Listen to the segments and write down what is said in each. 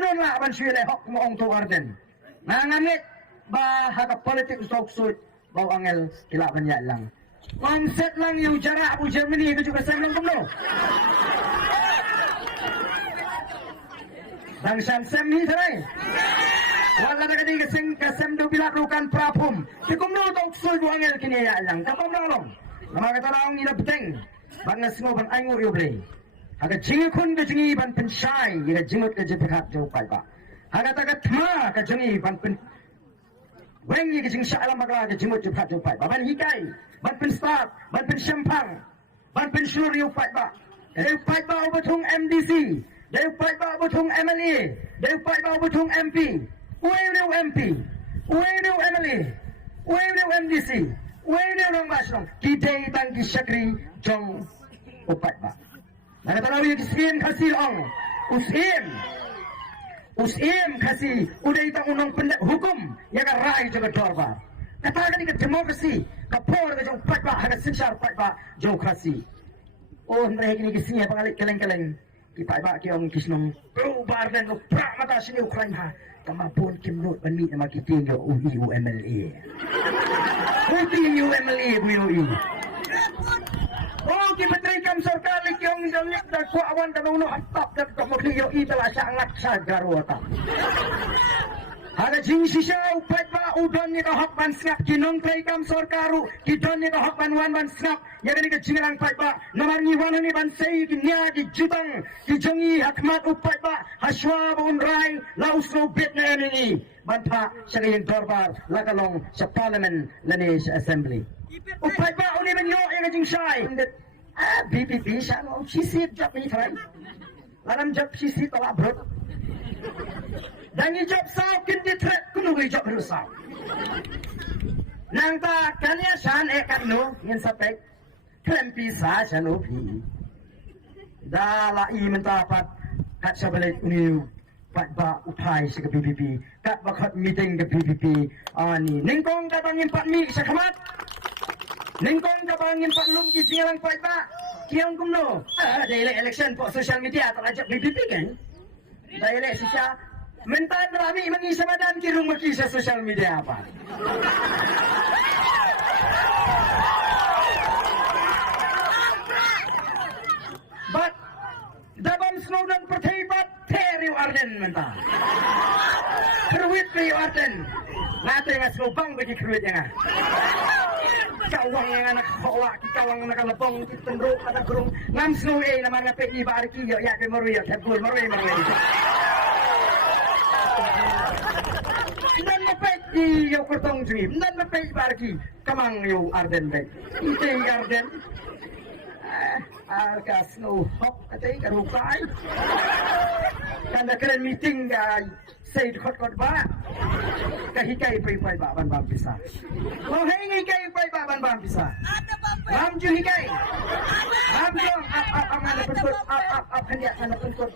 Tinun lah ban syule hok mo ong to arden. Nangamit ba haka politik usok-usok bau angel kila banya lang. Mindset lang yung jarak Abu Germany itu juga saya bilang kumno. Bangsan sem ni sarai. Wala na kadi kasem do bilakukan prapum. Di kumno to usok bau angel kini ya lang. Kapam na long. Nama kata lang ila beteng. Bangas ngo ban aingur yo bre. Aga jingi kun ke jingi ban pensyai ila jimut ke jepekat jauh pai ba. Aga taga thma ke jingi ban pen Weng ye jing sha alam bagla ke jimut jepekat jauh pai ba. Ban hikai, ban pen start, ban pen syampang, ban pen seluruh yo pai ba. Deu pai ba betung MDC, deu pai ba betung MLA, deu pai ba betung MP. Ueu MP, ueu MLA, ueu MDC, ueu rong basong. Kita tang ki syakri jong upai ba. Nakatalaw yung kiskin kasi ang usim kasi udah itang unang hukum yang rai jaga dorba. Katakan ni ke demokrasi kapor ke jauh pat ba haga sinsar pat ba jauh kasi. Oh mereka ni kisnya pangalik keleng-keleng kipai ba ki ang kisnong probar dan lo pra mata sini Ukraina kamapun kimnot banmi na makitingo UMLA. UMLA buyo. Oh, kibatay kam sarkali kiyong dalit na kuawan kanuno atap na kamukliyo itala sangat sa garota. Haga jing sisya upat ba udon ni kahakban snap kinong kay kam sarkaru kidon ni kahakban wan ban snap yaga ni ka jingalang pat ba naman ni wan ni ban say kinya di jutang di jongi hakmat upat ba haswa bun rai laus no bit na ni banta siya ngayong dorbar lakalong sa parliament lani sa assembly. Upat ba uni man yo yang jing shy BPP siya no sisit job ni tay lanam job sisit tala brot dan ni job sao kindi threat kuno gi job rusa nang ta kanya san kan no ngin sapek krempi sa siya no pi dala I mentapat kat sa balik uni pat ba upai sa BPP kat bakat meeting ke BPP ani ningkong ka bangin pat mi sa kamat Ningkong ka bangin patlong kisilang pat ba? Kiyong kumno. Dahil election po social media talajak BPP kan? Dahil siya mentan rami mangisa madan kirong makisa social media apa? But daban slogan pertibat teriu arden mentan. Keruit teriu arden. Nato yang slobang bagi keruit yang kawang yang anak hawa kawang anak lepong tendro kata kurung ngam snow naman nga pe iba arki yo ya ke maruya tabul maruy nan mapet di yo kurtong dream nan mapet iba arki kamang yo arden bek ite arden arka snow hop katay karukay kanda keren meeting guy say kot ba kahikay pa ba ban bisa oh hingi kay pa ban bisa ram ju hikay ram ju amana penkot ap hendak mana penkot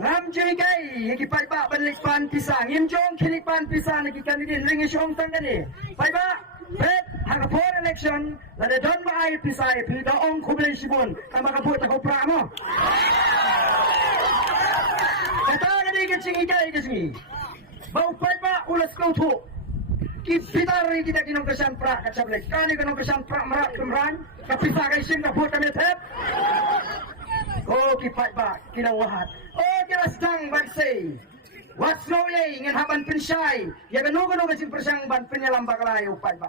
ram ju hikay higi pa balik pan bisa ngin jong kilik pan bisa nagi kandidat ringi syong tangani pa bet hang for election lada don ma ay pisay pida ong kublay sibon kama kabut ako pramo Ikay bau pa ulas kau tu kita rin kita kinong kesan pra kacablek kani kinong kesan pra merak kemran kapisa kay sim na buat kami tep oh kipat ba kinawahat oh kira sedang bagsay what's no ye ngin haban pensay ya gano kasi persang ban penyalambak layo pa